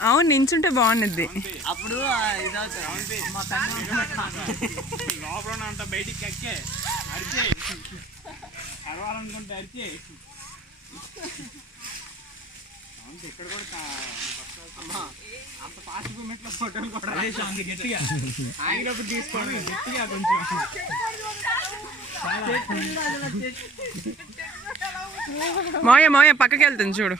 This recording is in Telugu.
అవును నించుంటే బాగున్నది అప్పుడు లోపల అంట బయటికి ఎక్కే అరిచే అరవాలనుకుంటే అరిచే ఇక్కడ కూడా అంత ఫాస్ట్ మూమెంట్ లో ఫోటోలు కూడా గట్టిగా ఆగినప్పుడు తీసుకోండి గట్టిగా కొంచెం మోయ పక్కకి వెళ్తుంది చూడు.